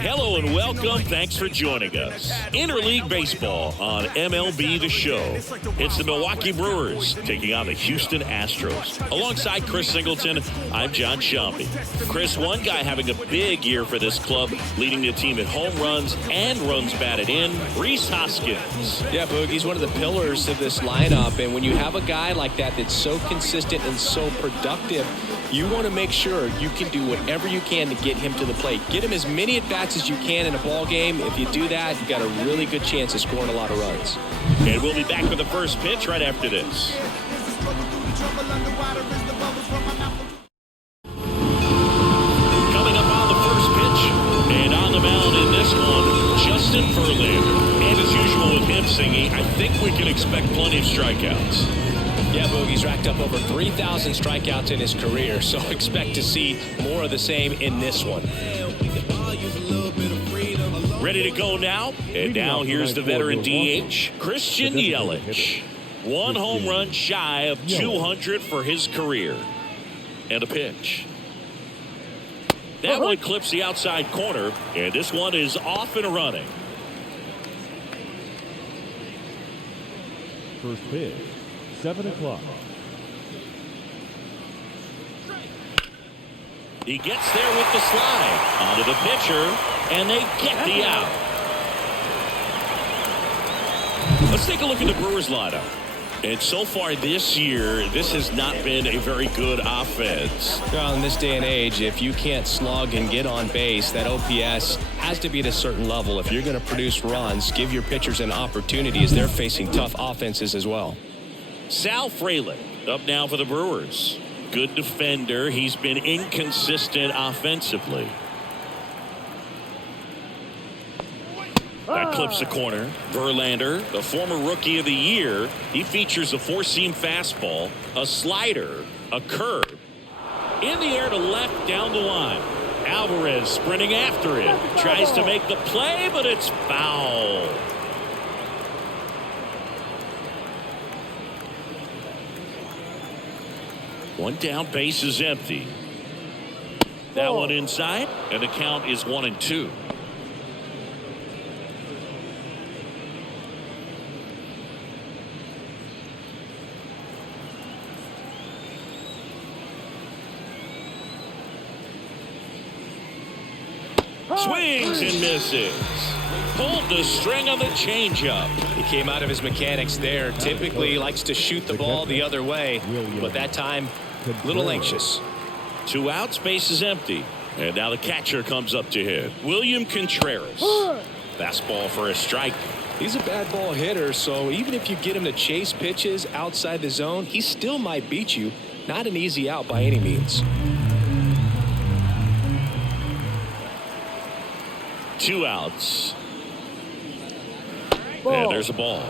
Hello and welcome. Thanks for joining us. Interleague Baseball on MLB The Show. It's the Milwaukee Brewers taking on the Houston Astros. Alongside Chris Singleton, I'm John Sciampi. Chris, one guy having a big year for this club, leading the team in home runs and runs batted in, Rhys Hoskins. Yeah, Boog, he's one of the pillars of this lineup, and when you have a guy like that that's so consistent and so productive, you want to make sure you can do whatever you can to get him to the plate. Get him as many at-bats as you can in a ball game. If you do that, you've got a really good chance of scoring a lot of runs. And we'll be back with the first pitch right after this. Coming up on the first pitch, and on the mound in this one, Justin Verlander. And as usual with him singing, I think we can expect plenty of strikeouts. Yeah, Boogie's racked up over 3,000 strikeouts in his career, so expect to see more of the same in this one. Ready to go now? And now here's the veteran DH, Christian Yelich. One home run shy of 200 for his career. And a pitch. That one clips the outside corner, and this one is off and running. First pitch. 7 o'clock. He gets there with the slide onto the pitcher, and they get the out. Let's take a look at the Brewers lineup. And so far this year, this has not been a very good offense. Well, in this day and age, if you can't slug and get on base, that OPS has to be at a certain level. If you're going to produce runs, give your pitchers an opportunity as they're facing tough offenses as well. Sal Frelick up now for the Brewers. Good defender. He's been inconsistent offensively. That clips the corner. Verlander, the former Rookie of the Year, he features a four-seam fastball, a slider, a curve. In the air to left down the line. Alvarez sprinting after it. Tries to make the play, but it's foul. One down, base is empty. That one inside, and the count is 1-2. Swings and misses. Pulled the string on the changeup. He came out of his mechanics there. Typically likes to shoot the ball the other way, but that time a little anxious. 2 outs, base is empty. And now the catcher comes up to hit. William Contreras. Fastball for a strike. He's a bad ball hitter, so even if you get him to chase pitches outside the zone, he still might beat you. Not an easy out by any means. 2 outs. And there's a ball.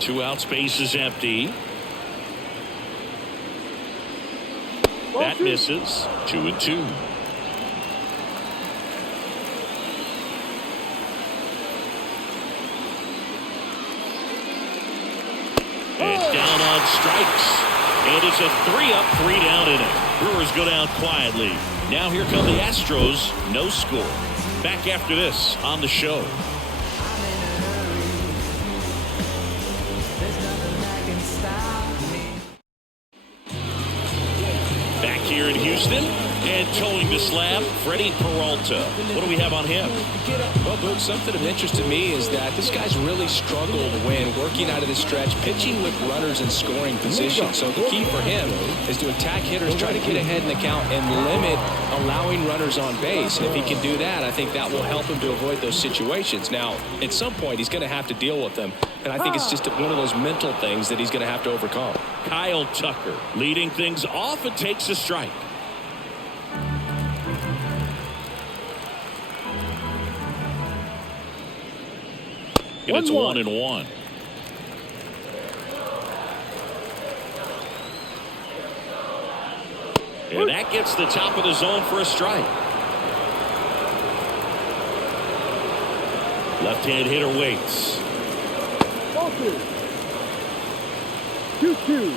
Two outs, base is empty. That misses. 2-2. And down on strikes. And it's a 3-up, 3-down inning. Brewers go down quietly. Now here come the Astros. No score. Back after this on the show. Back here in Houston, and towing the slab, Freddie Peralta. What do we have on him? Well, Boog, something of interest to me is that this guy's really struggled when working out of the stretch, pitching with runners in scoring position. So the key for him is to attack hitters, try to get ahead in the count, and limit allowing runners on base. And if he can do that, I think that will help him to avoid those situations. Now, at some point, he's going to have to deal with them. And I think it's just one of those mental things that he's going to have to overcome. Kyle Tucker leading things off and takes a strike. And it's 1-1. And that gets the top of the zone for a strike. Left-hand hitter waits. 2-2.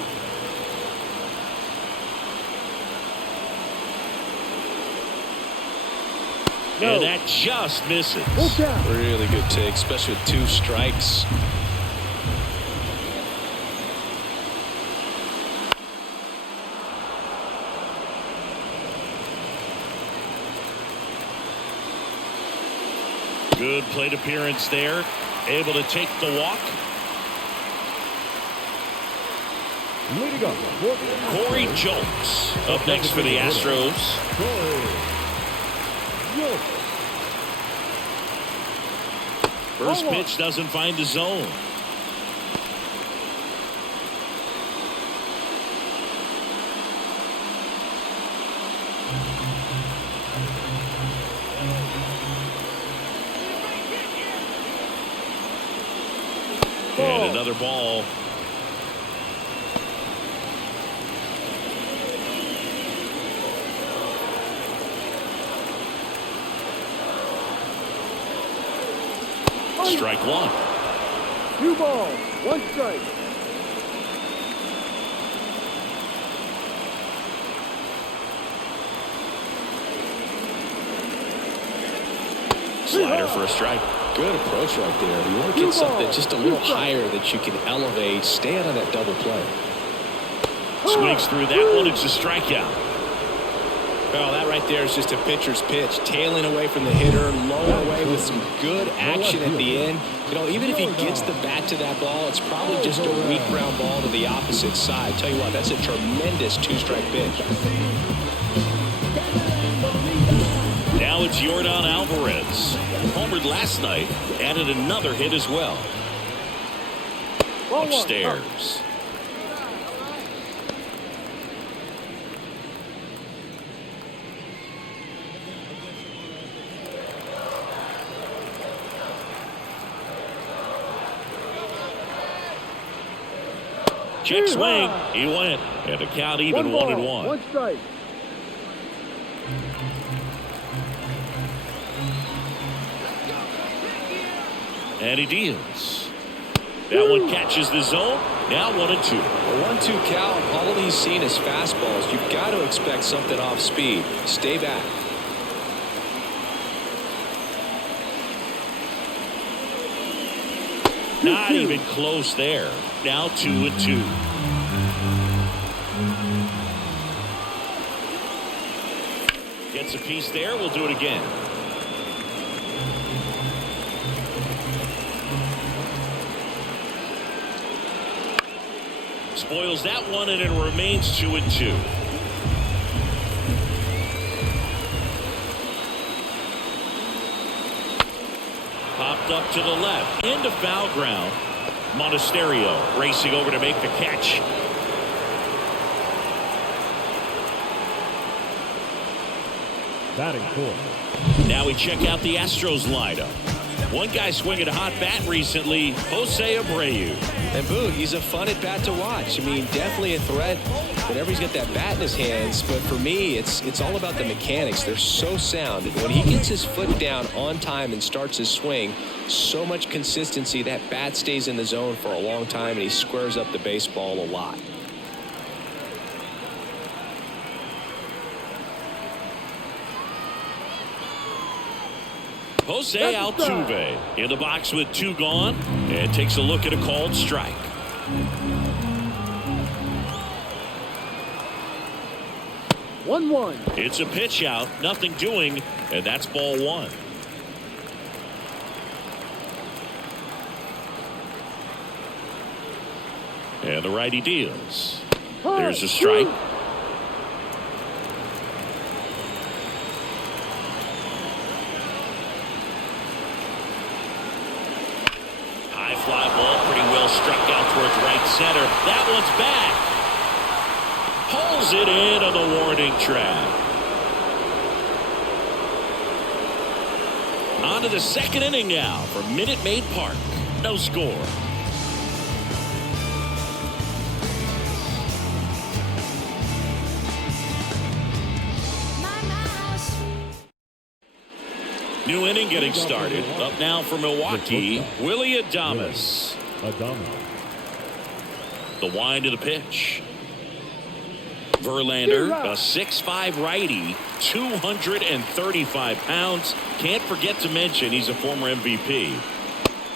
And that just misses. Really good take, especially with 2 strikes. Good plate appearance there. Able to take the walk. Leading up, Corey Julks up next for the Astros. First pitch doesn't find the zone. And another ball. Strike 1. 2 balls, 1 strike. Slider for a strike. Good approach right there. You want to get something just a little higher that you can elevate. Stay out of that double play. Swings through that one. It's a strikeout. Well, that right there is just a pitcher's pitch. Tailing away from the hitter, low away with some good action at the end. You know, even if he gets the bat to that ball, it's probably just a weak ground ball to the opposite side. Tell you what, that's a tremendous 2-strike pitch. Now it's Yordan Alvarez. Homered last night, added another hit as well. Upstairs. Check swing. He went. And the count even 1-1. 1 strike. And he deals. That one catches the zone. Now 1-2. A 1-2 count. All he's seen is fastballs. You've got to expect something off speed. Stay back. Not even close there. Now 2-2. Gets a piece there. We'll do it again. Spoils that one, and it remains 2-2. Popped up to the left into foul ground. Monasterio racing over to make the catch. batting fourth. Now we check out the Astros lineup. One guy swinging a hot bat recently, Jose Abreu. And Boo, he's a fun at bat to watch. I mean, definitely a threat whenever he's got that bat in his hands. But for me, it's all about the mechanics. They're so sound. When he gets his foot down on time and starts his swing, so much consistency, that bat stays in the zone for a long time, and he squares up the baseball a lot. Jose Altuve in the box with two gone and takes a look at a called strike. One. It's a pitch out, nothing doing, and that's ball one. And the righty deals. There's a strike. High fly ball, pretty well struck out towards right center. That one's back. Pulls it in on the warning track. On to the second inning now for Minute Maid Park. No score. New inning getting started. Up now for Milwaukee, Willie Adames. The wind of the pitch. Verlander, a 6'5" righty, 235 pounds. Can't forget to mention he's a former MVP.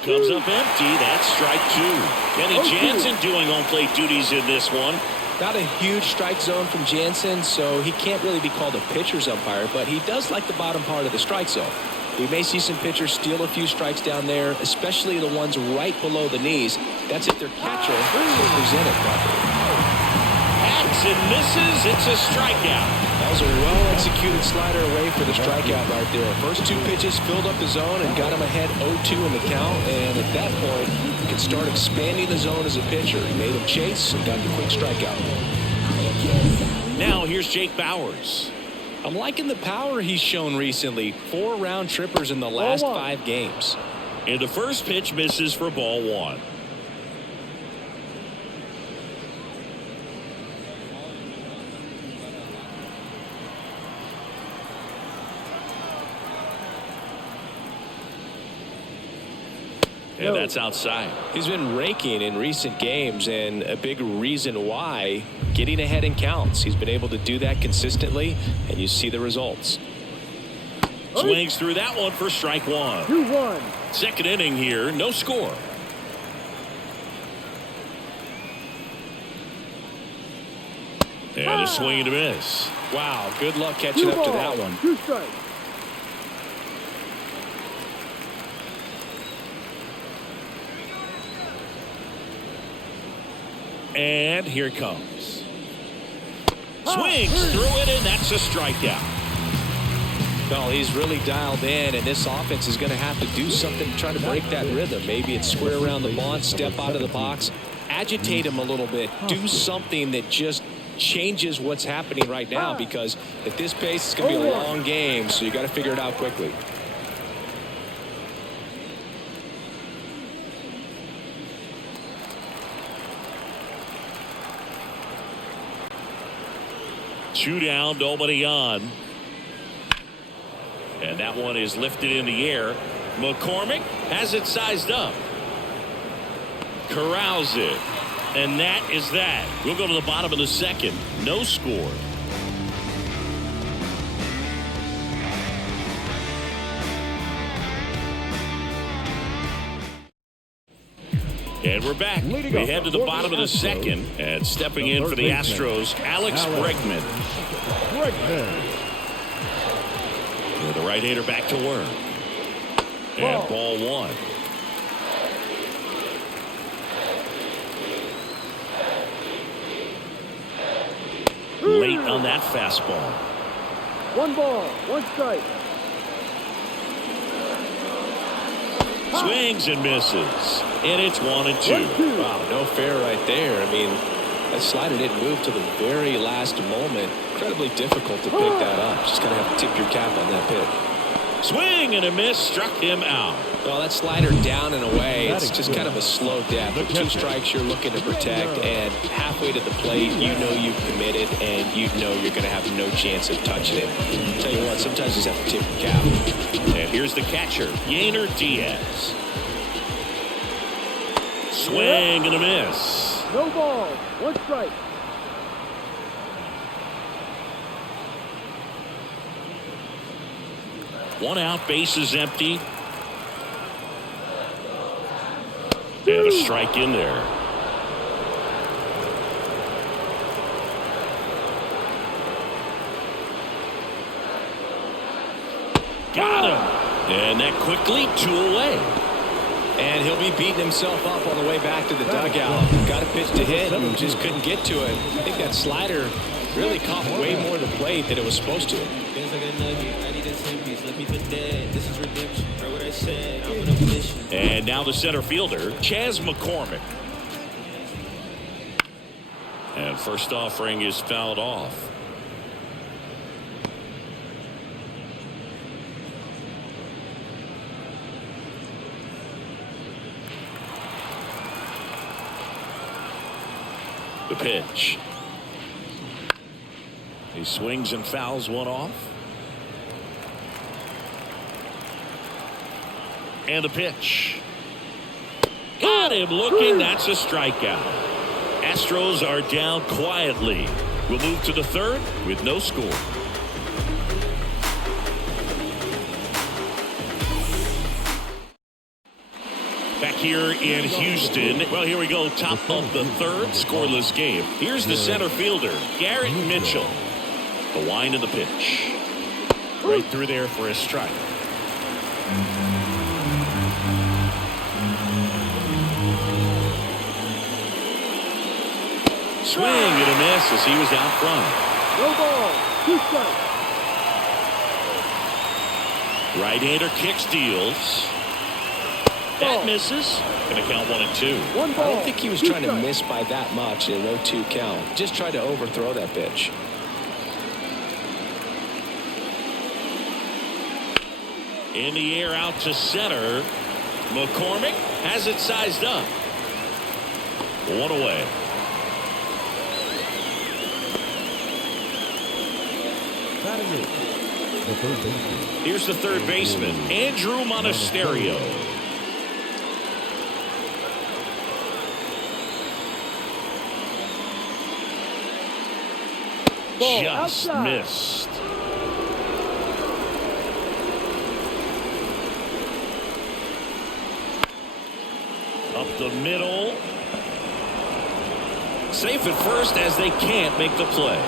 Comes up empty. That's strike two. Kenny Jansen doing home plate duties in this one. Not a huge strike zone from Jansen, so he can't really be called a pitcher's umpire, but he does like the bottom part of the strike zone. We may see some pitchers steal a few strikes down there, especially the ones right below the knees. That's if their catcher is presented properly. Hacks and misses. It's a strikeout. That was a well-executed slider away for the strikeout right there. First two pitches filled up the zone and got him ahead 0-2 in the count. And at that point, he could start expanding the zone as a pitcher. He made him chase and got the quick strikeout. Now here's Jake Bauers. I'm liking the power he's shown recently. 4 round trippers in the last 5 games. And the first pitch misses for ball 1. And that's outside. He's been raking in recent games, and a big reason why, getting ahead in counts. He's been able to do that consistently, and you see the results. Swings through that one for strike 1. 2-1. Second inning here, no score. And a swing and a miss. Wow, good luck catching up to that one. 2 strikes. And here it comes. Swings through it, and that's a strikeout. Well, he's really dialed in, and this offense is going to have to do something to try to break that rhythm. Maybe it's square around the bunt, step out of the box, agitate him a little bit, do something that just changes what's happening right now, because at this pace, it's going to be a long game, so you got to figure it out quickly. Two down, nobody on. And that one is lifted in the air. McCormick has it sized up. Corrals it. And that is that. We'll go to the bottom of the second. No score. And we're back. We head to the bottom of the second. And stepping in for the Astros, Alex Bregman. The right-hander back to work. And ball 1. Late on that fastball. 1 ball, 1 strike. Swings and misses. And it's 1-2. Wow, no fair right there. I mean, that slider didn't move to the very last moment. Incredibly difficult to pick that up. Just going to have to tip your cap on that pitch. Swing and a miss, struck him out. Well, that slider down and away, it's just kind of a slow death. With 2 strikes you're looking to protect, and halfway to the plate, you know you've committed, and you know you're going to have no chance of touching it. I'll tell you what, sometimes you just have to tip your cap. And here's the catcher, Yainer Diaz. Swing and a miss. No ball, 1 strike. One out, base is empty. And a strike in there. Got him. And that quickly, 2 away. And he'll be beating himself up on the way back to the dugout. Got a pitch to hit and just couldn't get to it. I think that slider really caught way more of the plate than it was supposed to. And now the center fielder, Chas McCormick. And first offering is fouled off. The pitch. He swings and fouls one off. And the pitch. Got him looking. That's a strikeout. Astros are down quietly. We'll move to the third with no score. Back here in Houston. Well, here we go. Top of the third, scoreless game. Here's the center fielder, Garrett Mitchell. The wind of the pitch. Right through there for a strike. Swing and a miss as he was out front. No ball. 2 strikes. Right-hander kick steals. That misses. Going to count 1 and 2. 1 ball. I don't think he was trying to miss by that much in a 0-2 count. Just tried to overthrow that pitch. In the air out to center. McCormick has it sized up. 1 away. Batting it. The third baseman. Here's the third baseman, Andrew Monasterio. Ball Just outside. missed. Up the middle. Safe at first as they can't make the play.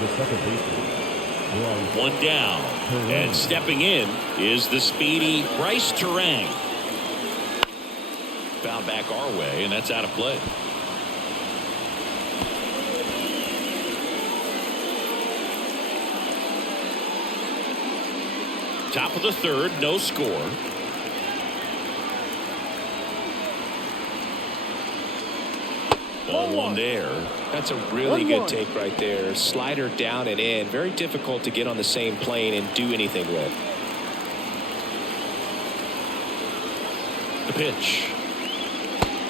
The second baseman. 1 down. And stepping in is the speedy Bryce Terang. Foul back our way, and that's out of play. Top of the third, no score. Ball 1 there. That's a really good 1-1. take right there. Slider down and in. Very difficult to get on the same plane and do anything with. The pitch.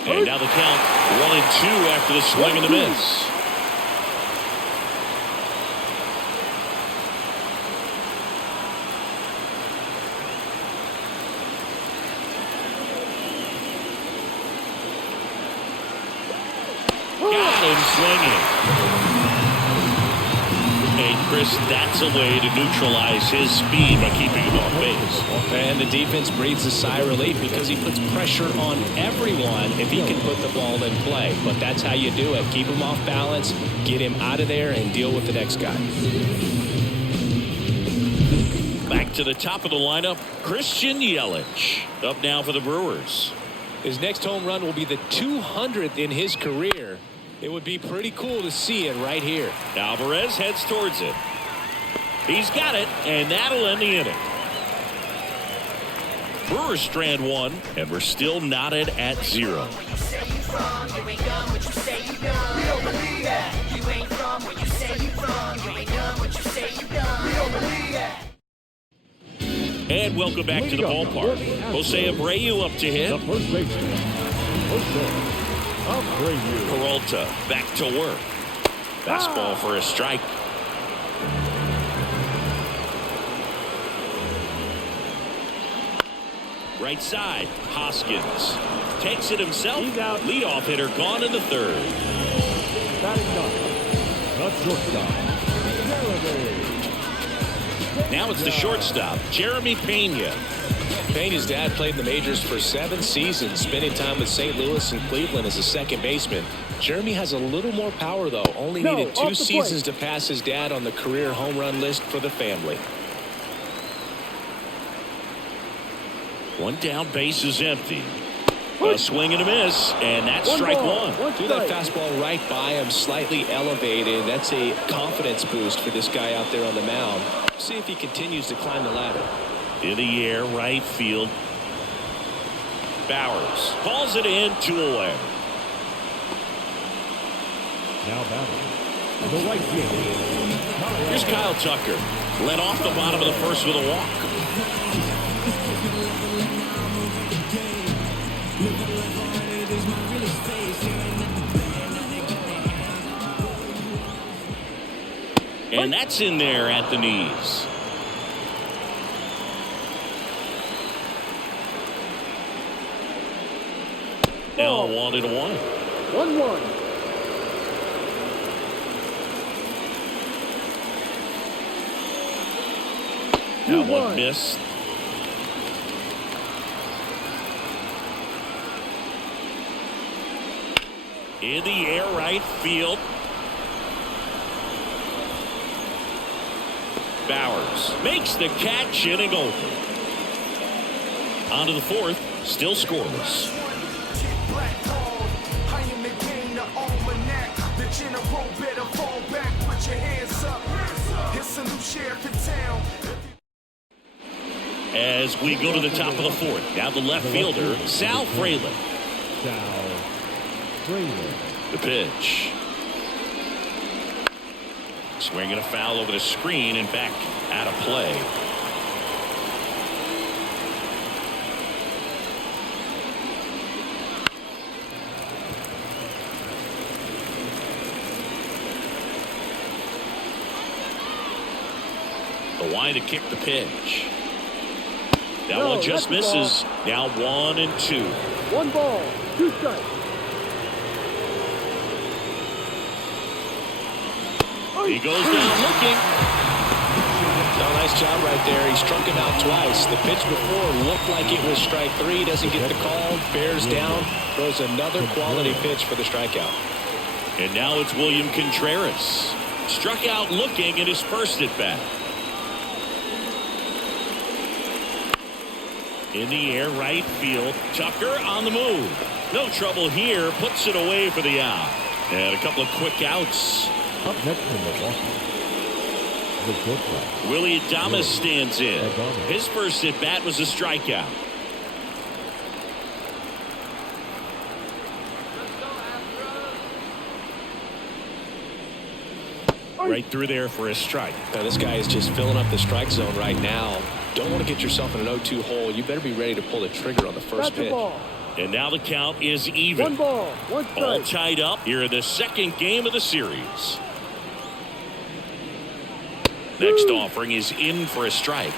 And now the count 1 and 2 after the swing and the miss. Got him swinging. Hey, Chris, that's a way to neutralize his speed by keeping him off base. And the defense breathes a sigh of relief because he puts pressure on everyone if he can put the ball in play. But that's how you do it. Keep him off balance, get him out of there, and deal with the next guy. Back to the top of the lineup, Christian Yelich. Up now for the Brewers. His next home run will be the 200th in his career. It would be pretty cool to see it right here. Alvarez heads towards it. He's got it, and that'll end the inning. Brewers strand 1, and we're still knotted at 0. And welcome back to the ballpark. Jose Abreu up to The hit. first baseman. Jose Abreu. Peralta back to work. Fastball for a strike. Right side, Hoskins takes it himself. He's out. Leadoff hitter gone in the third. Batting ninth. The shortstop. Jeremy. Now it's the shortstop, Jeremy Pena. Pena's dad played in the majors for 7 seasons, spending time with St. Louis and Cleveland as a second baseman. Jeremy has a little more power, though. Only needed 2 seasons to pass his dad on the career home run list for the family. 1 down, base is empty. A swing and a miss, and that's strike 1. Threw that fastball right by him, slightly elevated. That's a confidence boost for this guy out there on the mound. See if he continues to climb the ladder. In the air, right field. Bowers calls it in, 2 away. Now batting. The right field. Here's Kyle Tucker. Led off the bottom of the first with a walk. And that's in there at the knees. Now ball. 1-1. 1-1. That one missed. In the air, right field. Bowers makes the catch, inning over. On to the fourth, still scoreless. As we go to the top of the fourth, now the left fielder, Sal Fraley. The pitch. Swinging a foul over the screen and back out of play. The wind to kick the pitch. That one just misses. Now 1-2. 1 ball, 2 strikes. He goes down looking. Oh, nice job right there. He struck him out twice. The pitch before looked like it was strike 3. Doesn't get the call. Bears down. Throws another quality pitch for the strikeout. And now it's William Contreras. Struck out looking and his first at bat. In the air, right field. Tucker on the move. No trouble here. Puts it away for the out. And a couple of quick outs. Up next in Milwaukee, the shortstop. Willie Adames stands in. His first at bat was a strikeout. Right through there for a strike. Now, this guy is just filling up the strike zone right now. Don't want to get yourself in an 0-2 hole. You better be ready to pull the trigger on the first pitch. And now the count is even. 1 ball, 1 strike. All tied up here in the second game of the series. Next offering is in for a strike.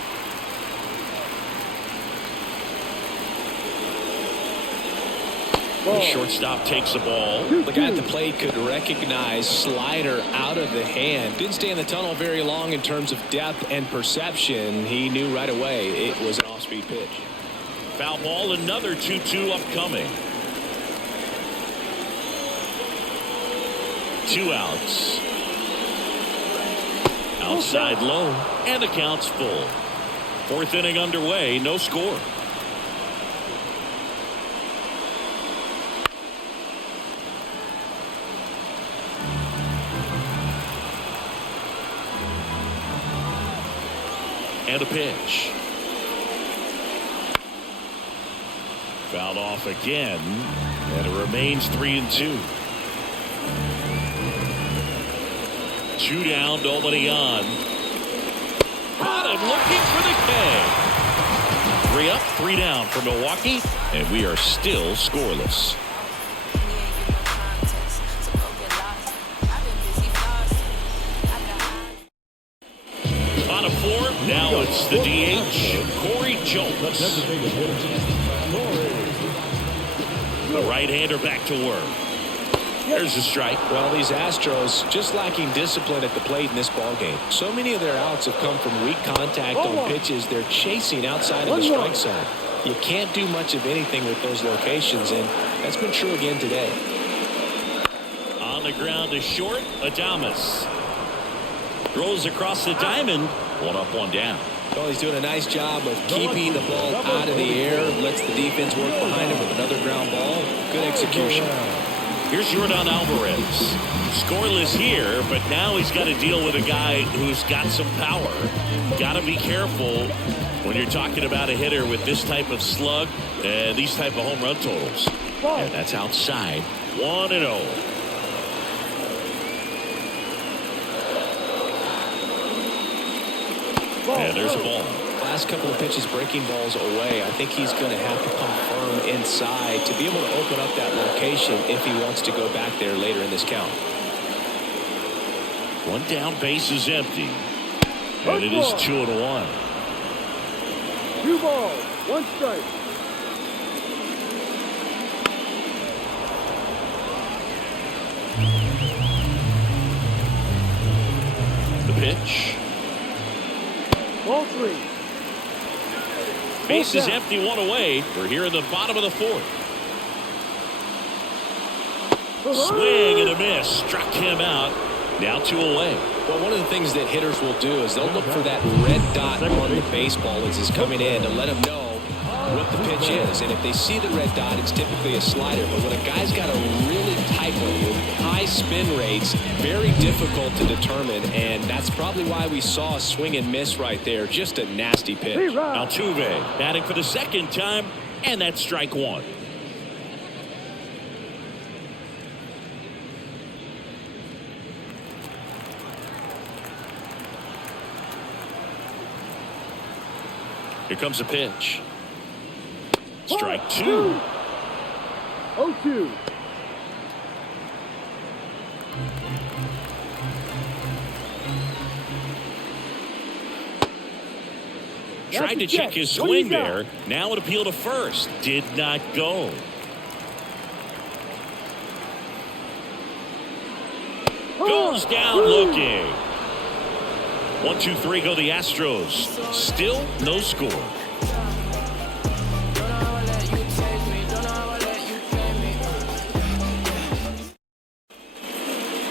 The shortstop takes the ball. The guy at the plate could recognize slider out of the hand. Didn't stay in the tunnel very long in terms of depth and perception. He knew right away it was an off-speed pitch. Foul ball, another 2-2 upcoming. 2 outs. Outside low, and the count's full. Fourth inning underway, no score. And a pitch. Fouled off again, and it remains 3-2. 2 down, nobody on. Caught him looking for the K. 3 up, 3 down for Milwaukee, and we are still scoreless. On a 4, now it's the DH, Corey Jones. The right-hander back to work. There's a strike. Well, these Astros just lacking discipline at the plate in this ballgame. So many of their outs have come from weak contact on pitches they're chasing outside of the strike zone. You can't do much of anything with those locations, and that's been true again today. On the ground is short, Adames. Throws across the diamond. 1 up, 1 down. Well, he's doing a nice job of keeping the ball out of the air. Lets the defense work behind him with another ground ball. Good execution. Here's Jordan Alvarez. Scoreless here, but now he's got to deal with a guy who's got some power. Got to be careful when you're talking about a hitter with this type of slug and these type of home run totals. And that's outside. 1-0. And there's a ball. Last couple of pitches breaking balls away. I think he's going to have to come firm inside to be able to open up that location if he wants to go back there later in this count. 1 down, base is empty. And it is 2-1. 2 balls, 1 strike. pitch. Ball 3. Base is empty, one away. We're here in the bottom of the fourth. Swing and a miss. Struck him out. Now 2 away. Well, one of the things that hitters will do is they'll look for that red dot on the baseball as it's coming in to let them know what the pitch is. And if they see the red dot, it's typically a slider. But when a guy's got a really tight one with high spin rates, very difficult to determine. And that's probably why we saw a swing and miss right there. Just a nasty pitch. Altuve batting for the second time, and that's strike 1. Here comes a pitch. Strike 2. 0-2. Tried to check his swing there. Now an appeal to first. Did not go. Goes down looking. 1, 2, 3 go the Astros. Still no score.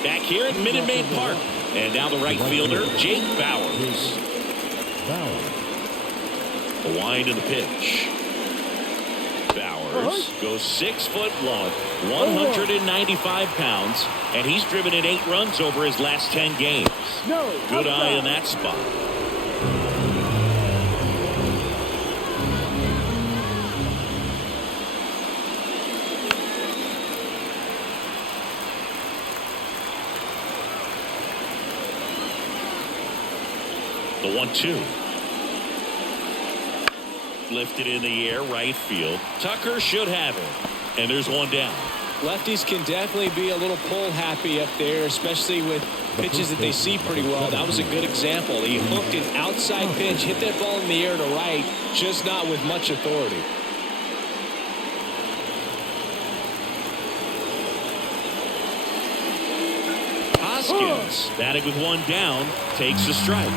Back here at Minute Maid Park. And now the right fielder, Jake Bauers. A wind in the pitch. Bauers goes 6'1", 195 pounds, and he's driven in 8 runs over his last 10 games. Good eye in that spot. The 1-2. Lifted in the air, right field. Tucker should have it. And there's one down. Lefties can definitely be a little pull happy up there, especially with pitches that they see pretty well. That was a good example. He hooked an outside pitch, hit that ball in the air to right, just not with much authority. Hoskins batting with one down, takes a strike.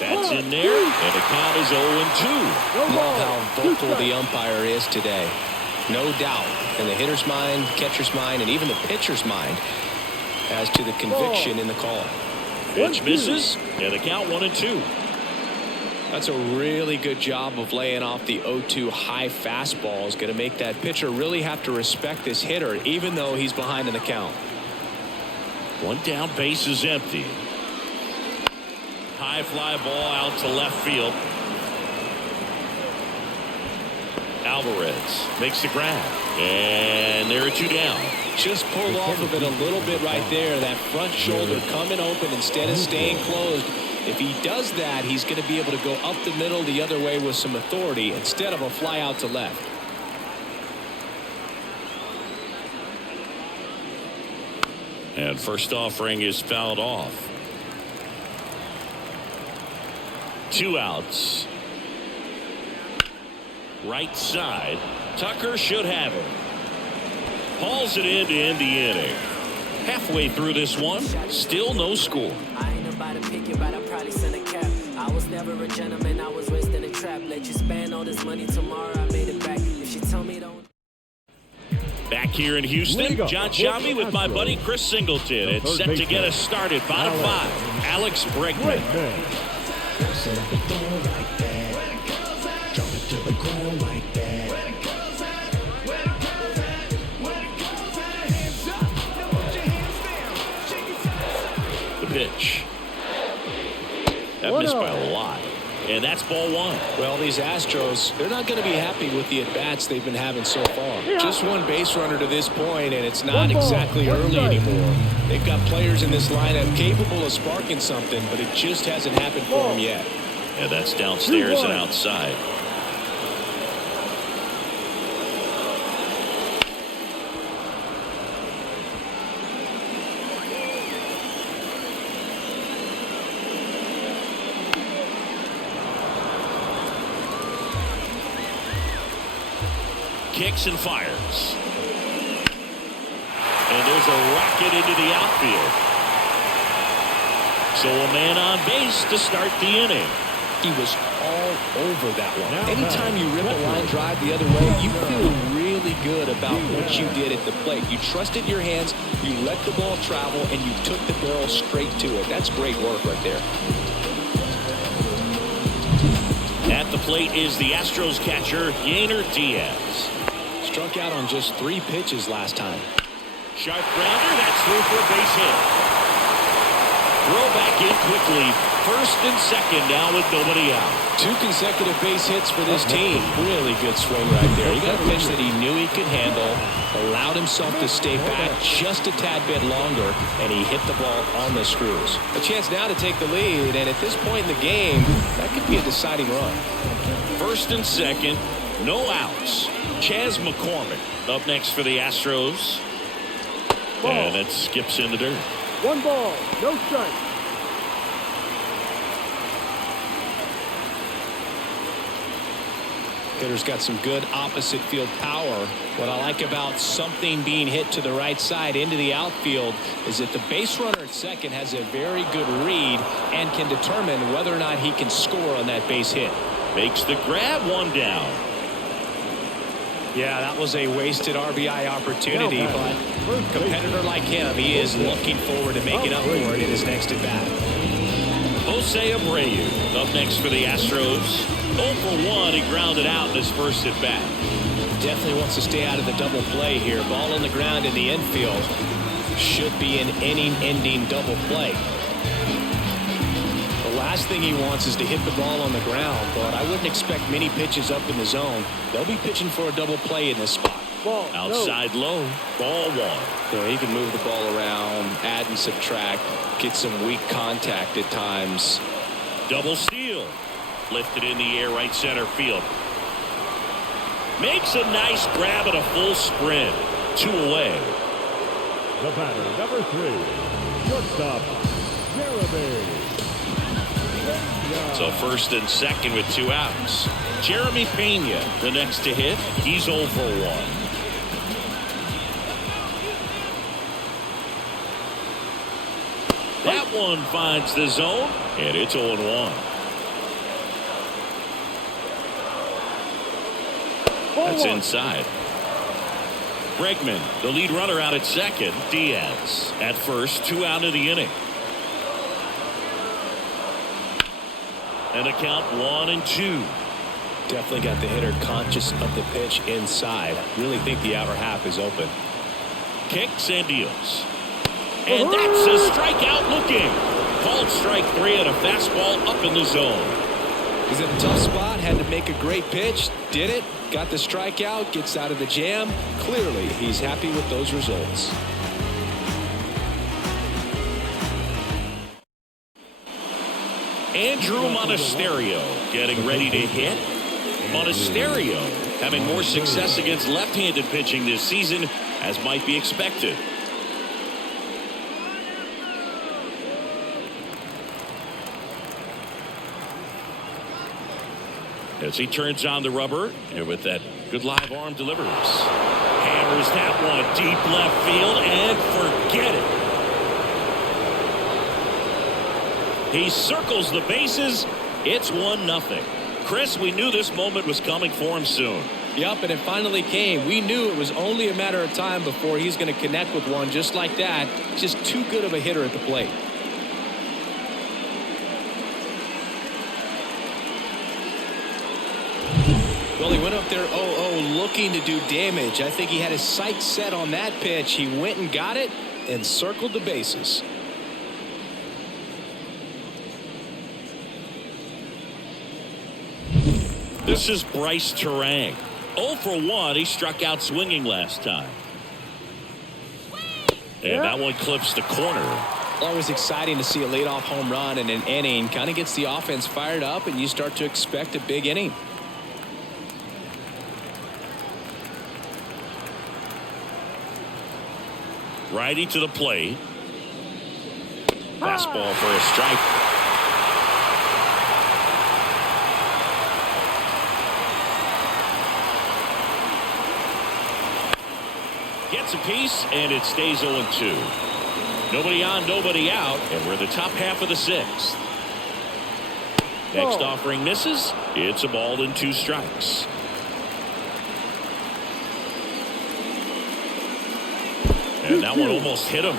That's in there, and the count is 0-2. Love how vocal the umpire is today. No doubt in the hitter's mind, catcher's mind, and even the pitcher's mind as to the conviction in the call. Pitch misses, and the count 1-2. That's a really good job of laying off the 0-2 high fastball. Is going to make that pitcher really have to respect this hitter, even though he's behind in the count. One down, base is empty. High fly ball out to left field. Alvarez makes the grab, and there are 2 down. Just pulled off of it a little bit right there. That front shoulder coming open instead of staying closed. If he does that, he's going to be able to go up the middle the other way with some authority instead of a fly out to left. And first offering is fouled off. 2 outs. Right side. Tucker should have it. Hauls it in to end the inning. Halfway through this one, still no score. I ain't about to pick you, but I probably send a cap. I was never a gentleman, I was raised in a trap. Let you spend all this money tomorrow, I made it back. If she tell me don't. Back here in Houston, John Sciambi with my buddy Chris Singleton. It's set to get us started. Bottom 5, Alex Bregman. Set up a door like that. Drop it to the ground like that. The pitch. That missed by a lot. And that's ball 1. Well, these Astros, they're not going to be happy with the at-bats they've been having so far. Just one base runner to this point, and it's not exactly early anymore. They've got players in this lineup capable of sparking something, but it just hasn't happened for them yet. And that's downstairs and outside. Kicks and fires. And there's a rocket into the outfield. So a man on base to start the inning. He was all over that one. Anytime you rip a line drive the other way, you feel really good about what you did at the plate. You trusted your hands, you let the ball travel, and you took the barrel straight to it. That's great work right there. At the plate is the Astros catcher, Yainer Diaz. Struck out on just 3 pitches last time. Sharp grounder, that's through for a base hit. Throw back in quickly. First and second now with nobody out. 2 consecutive base hits for this team. Really good swing right there. He got a pitch that he knew he could handle, allowed himself to stay back just a tad bit longer, and he hit the ball on the screws. A chance now to take the lead, and at this point in the game, that could be a deciding run. First and second, no outs. Chas McCormick up next for the Astros. Ball. And it skips in the dirt. 1 ball, no strike. Hitter's got some good opposite field power. What I like about something being hit to the right side into the outfield is that the base runner at second has a very good read and can determine whether or not he can score on that base hit. Makes the grab, 1 down. Yeah, that was a wasted RBI opportunity, but a competitor like him, he is looking forward to making up for it in his next at-bat. Jose Abreu up next for the Astros. 0 for 1, he grounded out in his first at-bat. Definitely wants to stay out of the double play here. Ball on the ground in the infield. Should be an inning-ending double play. The last thing he wants is to hit the ball on the ground, but I wouldn't expect many pitches up in the zone. They'll be pitching for a double play in this spot. Ball, outside low, ball 1. Yeah, he can move the ball around, add and subtract, get some weak contact at times. Double steal. Lifted in the air, right center field. Makes a nice grab at a full sprint. 2 away. The batter, number 3, shortstop, Jeremy. So first and second with 2 outs. Jeremy Pena, the next to hit. He's 0 for 1. That one finds the zone, and it's 0-1. That's inside. Bregman, the lead runner out at second. Diaz at first, 2 out of the inning. And a count 1-2. Definitely got the hitter conscious of the pitch inside. Really think the outer half is open. Kicks and deals. And that's a strikeout looking. Called strike 3 at a fastball up in the zone. He's in a tough spot, had to make a great pitch, did it, got the strikeout, gets out of the jam. Clearly, he's happy with those results. Andrew Monasterio getting ready to hit. Monasterio having more success against left-handed pitching this season, as might be expected. As he turns on the rubber, and with that good live arm delivers. Hammers that one deep left field, and forget it. He circles the bases. It's 1-0. Chris, we knew this moment was coming for him soon. Yep, and it finally came. We knew it was only a matter of time before he's going to connect with one just like that. Just too good of a hitter at the plate. Well, he went up there 0-0 looking to do damage. I think he had his sights set on that pitch. He went and got it and circled the bases. This is Bryce Terang. 0 for 1. He struck out swinging last time. And that one clips the corner. Always exciting to see a leadoff home run in an inning. Kind of gets the offense fired up, and you start to expect a big inning. Righty to the plate. Fastball for a strike. Gets a piece, and it stays 0-2. Nobody on, nobody out, and we're in the top half of the 6th. Next offering misses. It's a ball and 2 strikes. And that one almost hit him.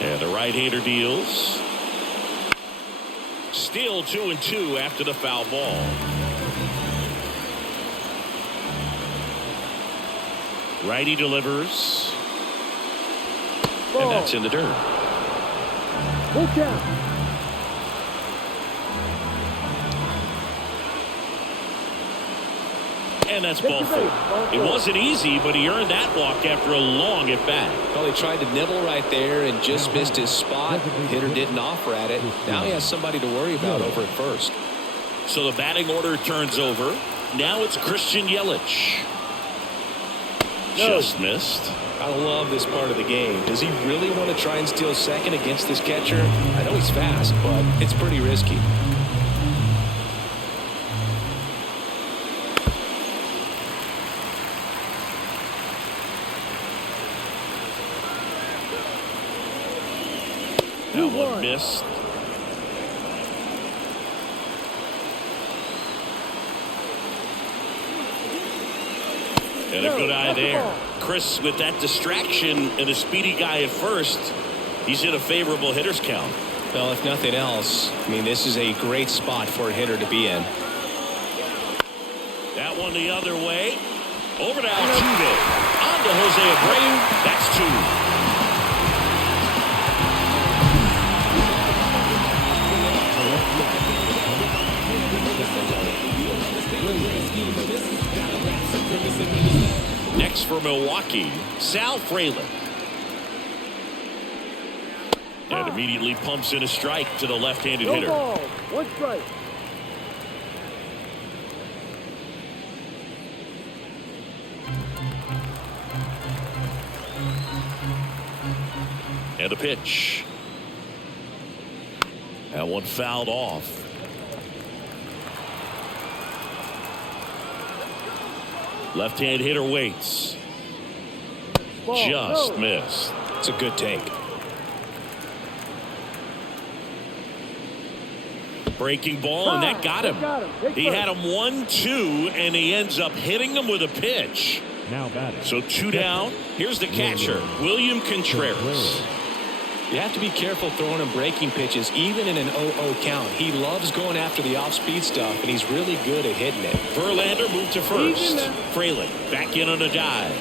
And the right-hander deals. Still 2-2 after the foul ball. Righty delivers. And that's in the dirt. Look out. And that's ball 4. It wasn't easy, but he earned that walk after a long at bat. Well, he tried to nibble right there and just missed his spot. Hitter didn't offer at it. Now he has somebody to worry about over at first. So the batting order turns over. Now it's Christian Yelich. Just missed. I love this part of the game. Does he really want to try and steal second against this catcher? I know he's fast, but it's pretty risky. That one missed. And a good eye there. Chris, with that distraction and a speedy guy at first, he's in a favorable hitter's count. Well, if nothing else, I mean, this is a great spot for a hitter to be in. That one the other way. Over to Altuve. On to Jose Abreu. That's 2. Next for Milwaukee, Sal Frelick. And immediately pumps in a strike to the left-handed hitter. Ball. 1 strike. And the pitch. That one fouled off. Left-hand hitter waits. Just missed. It's a good take. Breaking ball, and that got him. He had him 1-2, and he ends up hitting him with a pitch. Now batting. So 2 down. Here's the catcher, William Contreras. You have to be careful throwing him breaking pitches, even in an 0-0 count. He loves going after the off-speed stuff, and he's really good at hitting it. Verlander moved to first. Frelick back in on a dive.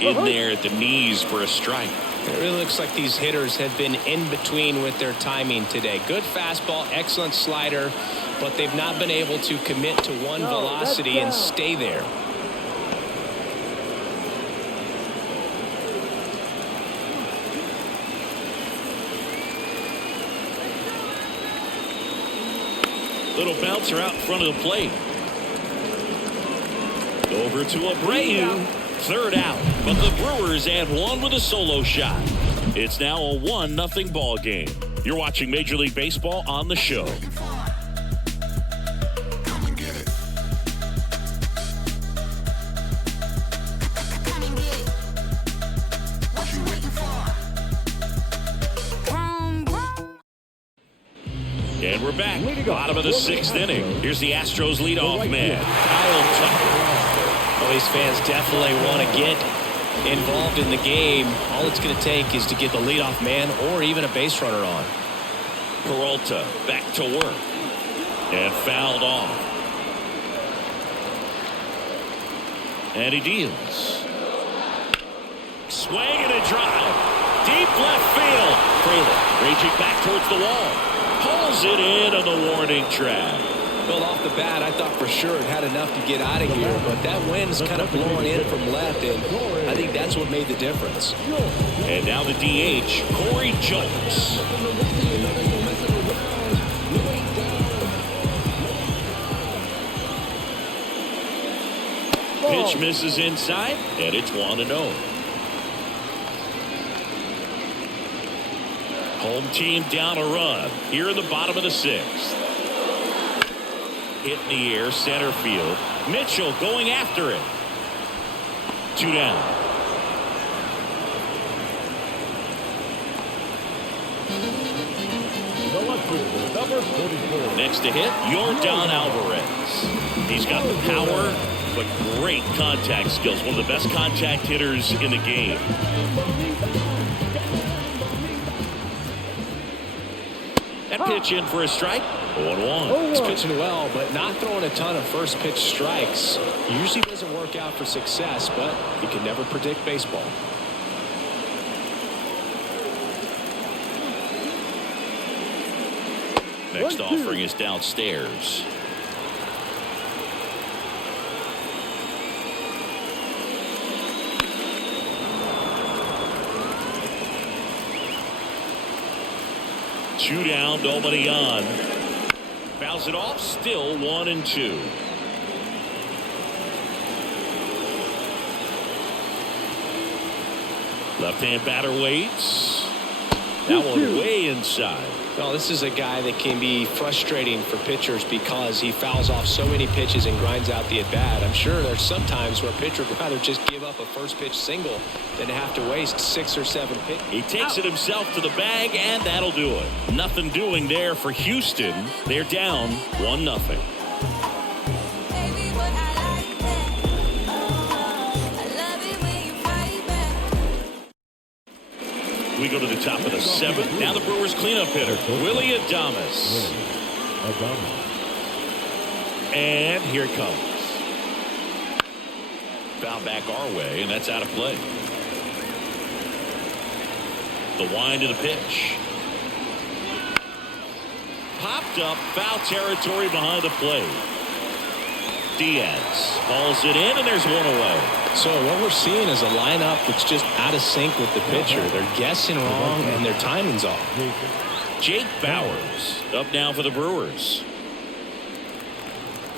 In there at the knees for a strike. It really looks like these hitters have been in between with their timing today. Good fastball, excellent slider, but they've not been able to commit to one velocity and stay there. Little bouncer out in front of the plate. Over to Abreu. 3rd out, but the Brewers add 1 with a solo shot. It's now a 1-0 ball game. You're watching Major League Baseball on the show. And we're back. Bottom of the 6th inning. Here's the Astros leadoff man, Kyle Tucker. Well, these fans definitely want to get involved in the game. All it's going to take is to get the leadoff man or even a base runner on. Peralta back to work. And fouled off. And he deals. Swing and a drive. Deep left field. Frelick raging back towards the wall. Pulls it in on the warning track. Well, off the bat, I thought for sure it had enough to get out of here, but that wind's kind of blowing in from left, and I think that's what made the difference. And now the DH, Corey Jones. Pitch misses inside, and it's 1-0. Home team down a run here in the bottom of the 6th. Hit in the air, center field. Mitchell going after it. 2 down. Number 44. Next to hit, Yordan Alvarez. He's got the power, but great contact skills. One of the best contact hitters in the game. That pitch in for a strike. 0-1. He's pitching well, but not throwing a ton of first pitch strikes. Usually doesn't work out for success, but you can never predict baseball. Next offering is downstairs. Two down, nobody on. Fouls it off, still 1-2. Left-hand batter waits. That one way inside. Well, this is a guy that can be frustrating for pitchers because he fouls off so many pitches and grinds out the at-bat. I'm sure there's some times where a pitcher would rather just give up a first pitch single than to have to waste 6 or 7 pitches. He takes it himself to the bag, and that'll do it. Nothing doing there for Houston. They're down 1-0. We go to the top of the 7th. Now the Brewers cleanup hitter, Willie Adames. And here it comes. Foul back our way, and that's out of play. The wind of the pitch. Popped up, foul territory behind the plate. Diaz hauls it in, and there's one away. So what we're seeing is a lineup that's just out of sync with the pitcher. They're guessing wrong, and their timing's off. Jake Bauers up now for the Brewers.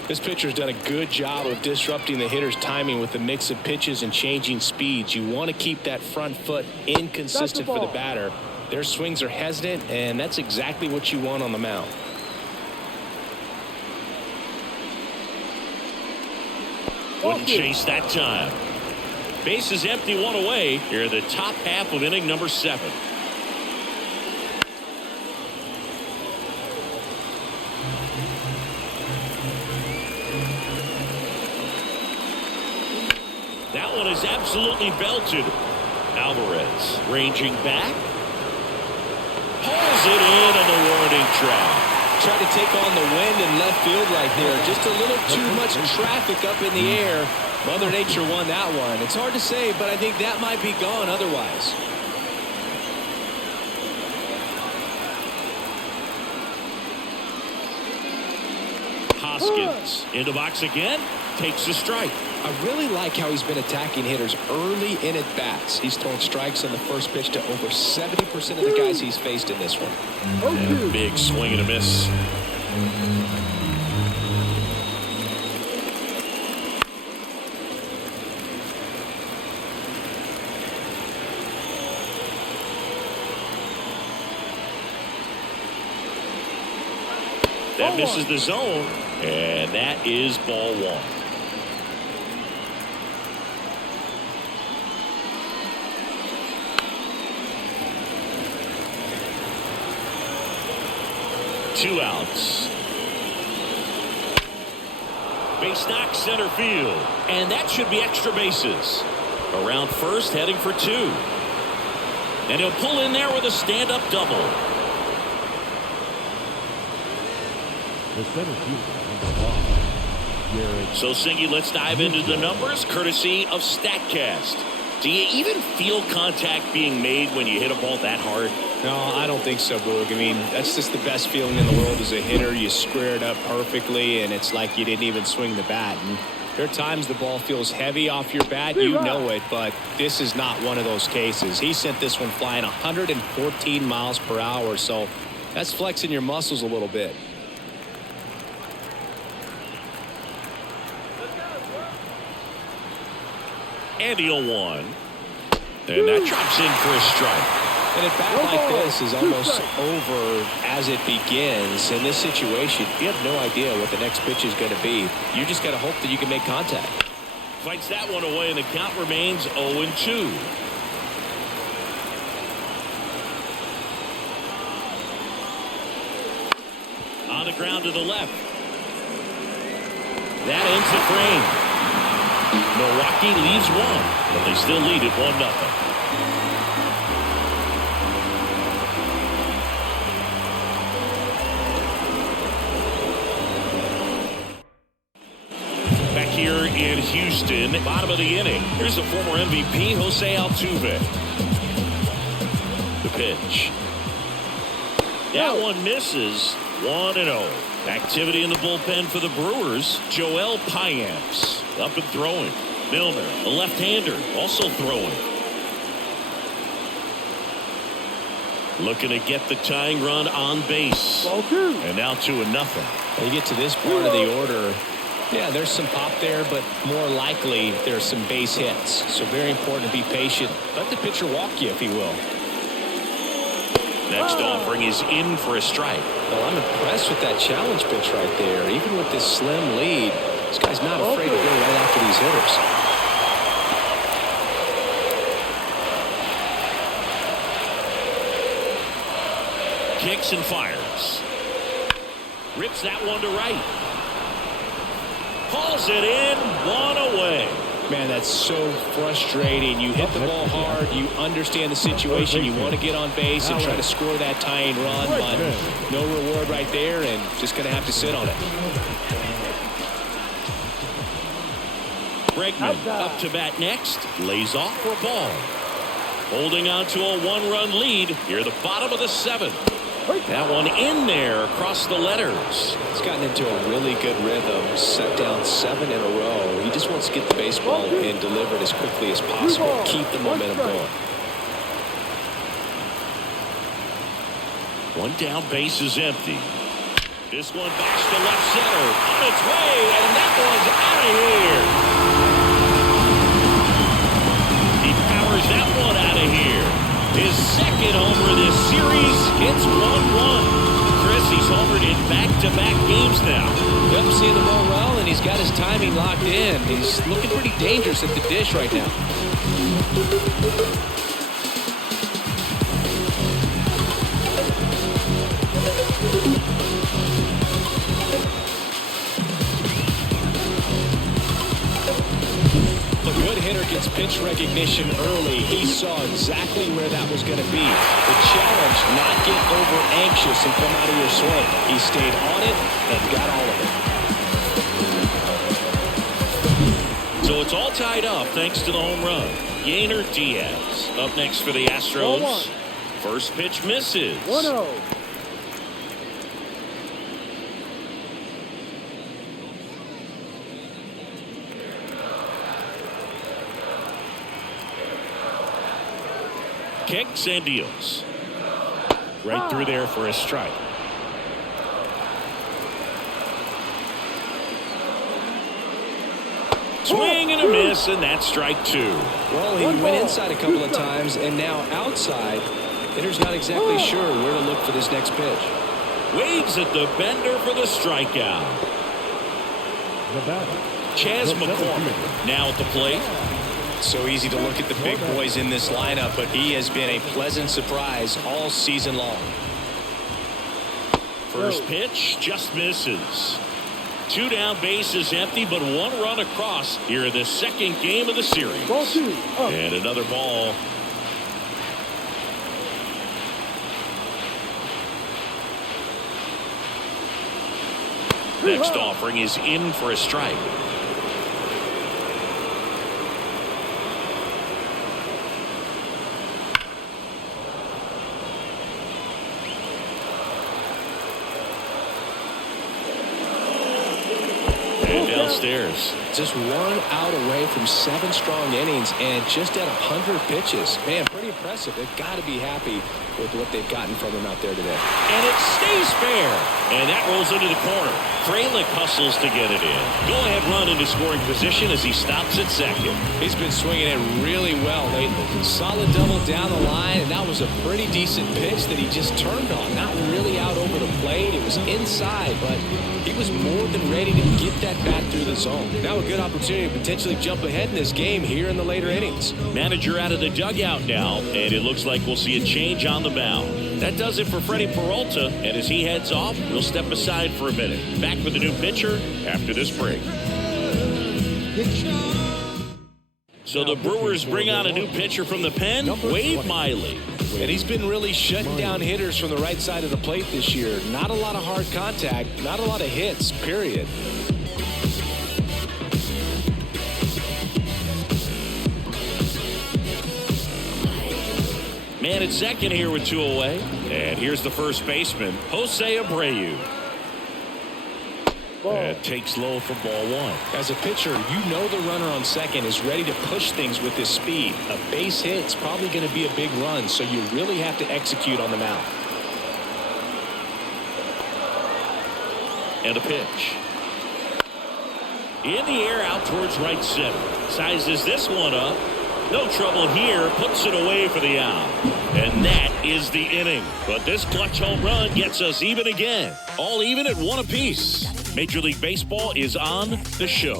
This pitcher's done a good job of disrupting the hitter's timing with a mix of pitches and changing speeds. You want to keep that front foot inconsistent for the batter. Their swings are hesitant, and that's exactly what you want on the mound. Wouldn't chase that time. Base is empty, one away. Here in the top half of inning number 7. That one is absolutely belted. Alvarez ranging back. Pulls it in on the warning track. Tried to take on the wind in left field right there. Just a little too much traffic up in the air. Mother Nature won that one. It's hard to say, but I think that might be gone otherwise. Hoskins in the box again. Takes a strike. I really like how he's been attacking hitters early in at bats. He's thrown strikes on the first pitch to over 70% of the guys he's faced in this one. And a big swing and a miss. That misses the zone, and that is ball 1. Two outs. Base knock center field, and that should be extra bases. Around first, heading for 2. And he'll pull in there with a stand-up double. The center fielder on the ball. So, Singy, let's dive into the numbers, courtesy of StatCast. Do you even feel contact being made when you hit a ball that hard? No, I don't think so, Boog. I mean, that's just the best feeling in the world as a hitter. You square it up perfectly, and it's like you didn't even swing the bat. And there are times the ball feels heavy off your bat. You know it, but this is not one of those cases. He sent this one flying 114 miles per hour, so that's flexing your muscles a little bit. And the 0-1. And that drops in for a strike. And at bat like this is almost over as it begins. In this situation, you have no idea what the next pitch is going to be. You just got to hope that you can make contact. Fights that one away, and the count remains 0-2. On the ground to the left. That ends the frame. Milwaukee leaves one, but they still lead it 1-0. Here in Houston, bottom of the inning. Here's the former MVP, Jose Altuve. The pitch. That one misses. 1-0. Activity in the bullpen for the Brewers. Joel Payamps up and throwing. Milner, a left-hander, also throwing. Looking to get the tying run on base. And now 2-0. When you get to this part of the order, yeah, there's some pop there, but more likely there's some base hits. So very important to be patient. Let the pitcher walk you, if he will. Next offering is in for a strike. Well, I'm impressed with that challenge pitch right there. Even with this slim lead, this guy's not afraid to go right after these hitters. Kicks and fires. Rips that one to right. Pulls it in, 1 away. Man, that's so frustrating. You hit the ball hard. You understand the situation. You want to get on base and try to score that tying run, but no reward right there, and just going to have to sit on it. Bregman up to bat next. Lays off for a ball. Holding on to a 1-run lead here, the bottom of the 7th. That one in there across the letters. He's gotten into a really good rhythm, set down 7 in a row. He just wants to get the baseball and deliver it as quickly as possible. Keep the momentum going. One down, base is empty. This one backs to left center. On its way, and that one's out of here. He powers that one out of here. His second homer this series. It's 1-1. Chris, he's homered in back-to-back games now. Yep, seeing the ball well, and he's got his timing locked in. He's looking pretty dangerous at the dish right now. Gets pitch recognition early. He saw exactly where that was going to be. The challenge, not get over anxious and come out of your swing. He stayed on it and got all of it. So it's all tied up thanks to the home run. Yainer Diaz up next for the Astros. First pitch misses. 1-0. Kicks and deals. Right through there for a strike. Swing and a miss, and that's strike 2. Well, he went inside a couple of times, and now outside. Hitter's not exactly sure where to look for this next pitch. Waves at the bender for the strikeout. Chas McCormick now at the plate. So easy to look at the big boys in this lineup, but he has been a pleasant surprise all season long. First pitch just misses. 2 down, base is empty, but 1 run across here in the second game of the series. And another ball. Next offering is in for a strike. downstairs. Just 1 out away from 7 strong innings and just at 100 pitches. Man, pretty impressive. They've got to be happy with what they've gotten from him out there today. And it stays fair. And that rolls into the corner. Frelick hustles to get it in. Go-ahead run into scoring position as he stops at second. He's been swinging it really well lately. Solid double down the line, and that was a pretty decent pitch that he just turned on. Not really out over the plate. It was inside, but he was more than ready to get that bat through the zone. Now a good opportunity to potentially jump ahead in this game here in the later innings. Manager out of the dugout now, and it looks like we'll see a change on the mound. That does it for Freddie Peralta, and as he heads off, we'll step aside for a minute. Back with the new pitcher after this break. So the Brewers bring on a new pitcher from the pen, Wade Miley. And he's been really shutting down hitters from the right side of the plate this year. Not a lot of hard contact, not a lot of hits, period. Man at second here with 2 away. And here's the first baseman, Jose Abreu. And takes low for ball 1. As a pitcher, you know the runner on second is ready to push things with his speed. A base hit's probably going to be a big run, so you really have to execute on the mound. And a pitch. In the air out towards right center. Sizes this one up. No trouble here. Puts it away for the out. And that is the inning. But this clutch home run gets us even again. All even at 1 apiece. Major League Baseball is on the show.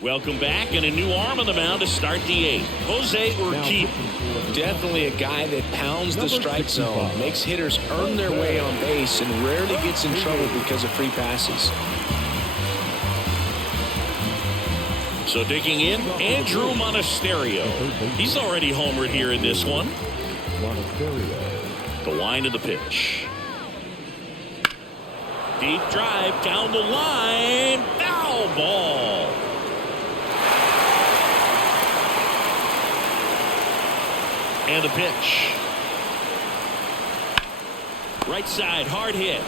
Welcome back, and a new arm on the mound to start the 8th. Jose Urquidy. Definitely a guy that pounds the strike zone, makes hitters earn their way on base, and rarely gets in trouble because of free passes. So digging in, Andrew Monasterio. He's already homered here in this one. The line of the pitch. Deep drive down the line. Foul ball. And the pitch. Right side, hard hit.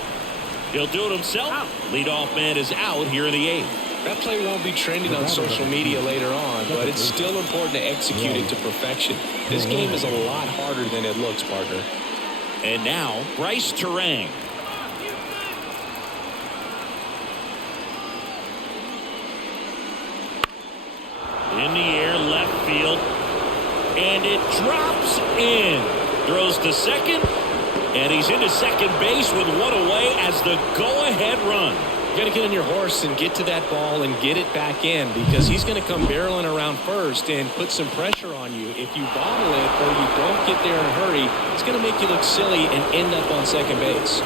He'll do it himself. Leadoff man is out here in the 8th. That play won't be trending on social media later on, but it's still important to execute it to perfection. This game is a lot harder than it looks, partner. And now, Bryce Terang. In the air, left field. And it drops in. Throws to second. And he's into second base with 1 away as the go-ahead run. You got to get on your horse and get to that ball and get it back in, because he's going to come barreling around first and put some pressure on you. If you bobble it or you don't get there in a hurry, it's going to make you look silly and end up on second base.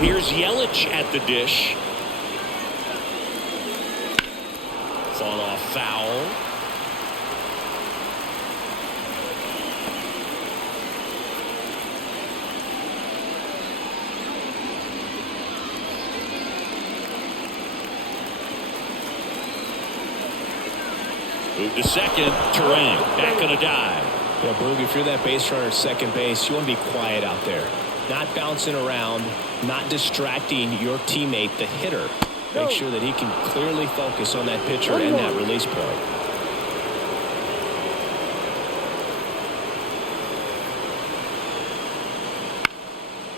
Here's Yelich at the dish. Fought off foul. Move to second. Terang back on a dive. Yeah, Boog, if you're that base runner at second base, you want to be quiet out there. Not bouncing around, not distracting your teammate, the hitter. Make sure that he can clearly focus on that pitcher and that release point.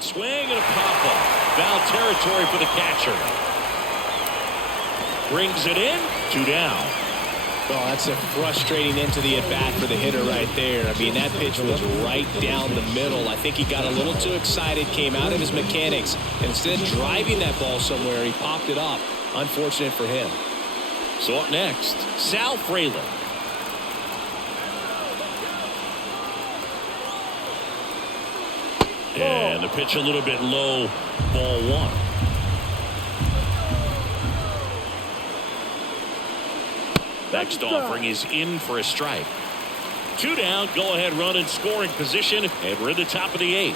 Swing and a pop-up. Foul territory for the catcher. Brings it in. 2 down. Oh, that's a frustrating end to the at-bat for the hitter right there. I mean, that pitch was right down the middle. I think he got a little too excited, came out of his mechanics, and instead of driving that ball somewhere, he popped it up. Unfortunate for him. So up next, Sal Frelick. And the pitch a little bit low, ball 1. Next offering is in for a strike. 2 down, go ahead run in scoring position, and we're at the top of the 8th.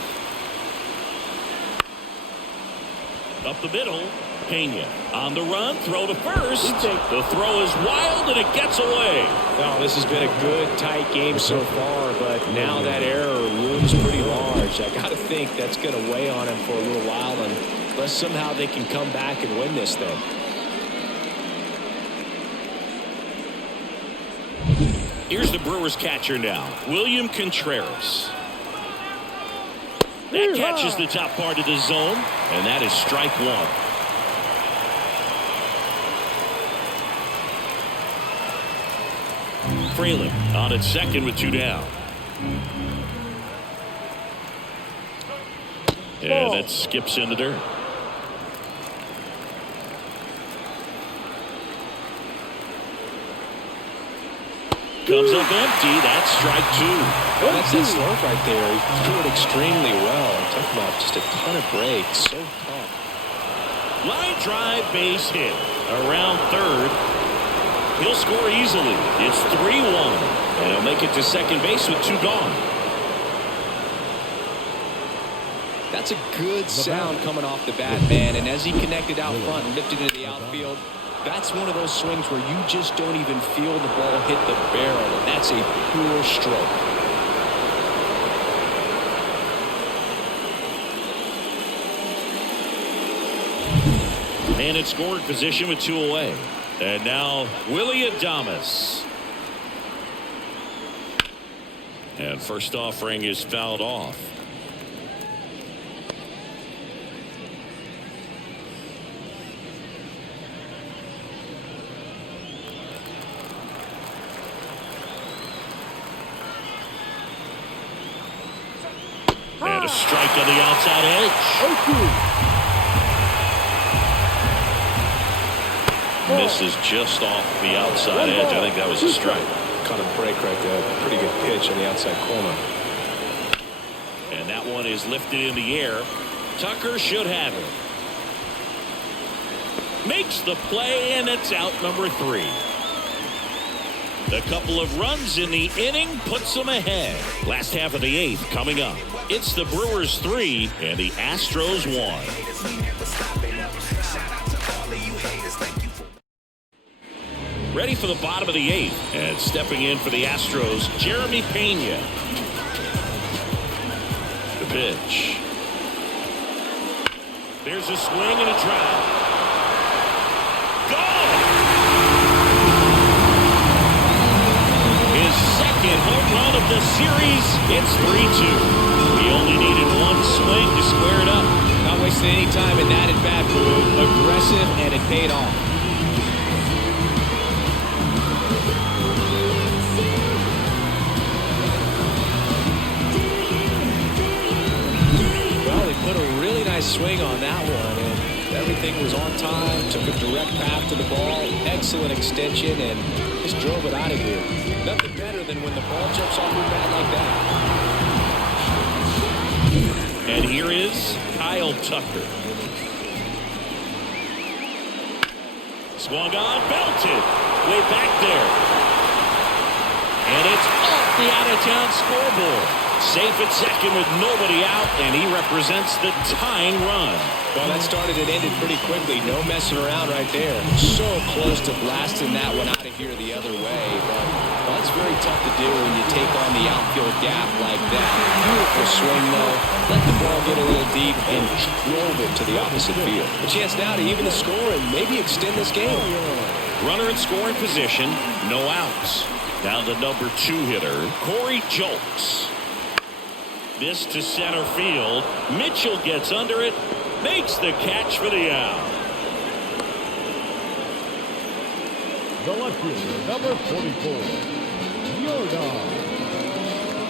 Up the middle, Pena on the run, throw to first. The throw is wild, and it gets away. Well, this has been a good, tight game so far, but now that error looms pretty large. I got to think that's going to weigh on him for a little while, unless somehow they can come back and win this thing. Here's the Brewers catcher now, William Contreras. That catches the top part of the zone, and that is strike one. Fraley on at second with 2 down. And it skips in the dirt. Comes up empty. That's strike 2. Well, that's that slope right there. He threw it extremely well. I'm talking about just a ton of breaks. So tough. Line drive, base hit. Around third. He'll score easily. It's 3-1. And he'll make it to second base with 2 gone. That's a good sound coming off the bat, man. And as he connected out front and lifted into the outfield, that's one of those swings where you just don't even feel the ball hit the barrel. And that's a pure stroke. And in scoring position with 2 away. And now Willie Adames. And first offering is fouled off. And a strike on the outside edge. Misses just off the outside edge. I think that was a strike. Caught a break right there. Pretty good pitch on the outside corner. And that one is lifted in the air. Tucker should have it. Makes the play, and it's out number 3. A couple of runs in the inning puts them ahead. Last half of the 8th coming up. It's the Brewers 3 and the Astros 1. Ready for the bottom of the 8th. And stepping in for the Astros, Jeremy Pena. The pitch. There's a swing and a drive. Gone! His second home run of the series. It's 3-2. He only needed one swing to square it up. Not wasting any time in that at-bat, Boo. Aggressive, and it paid off. Put a really nice swing on that one, and everything was on time. Took a direct path to the ball, excellent extension, and just drove it out of here. Nothing better than when the ball jumps off your bat like that. And here is Kyle Tucker. Swung on, belted, way back there, and it's off the out-of-town scoreboard. Safe at second with nobody out, and he represents the tying run. Well, that started and ended pretty quickly. No messing around right there. So close to blasting that one out of here the other way. But that's very tough to do when you take on the outfield gap like that. Beautiful swing, though. Let the ball get a little deep and drove it to the opposite field. A chance now to even the score and maybe extend this game. Runner in scoring position, no outs. Now the number 2 hitter, Corey Julks. This to center field. Mitchell gets under it, makes the catch for the out. The left fielder, number 44, Yordan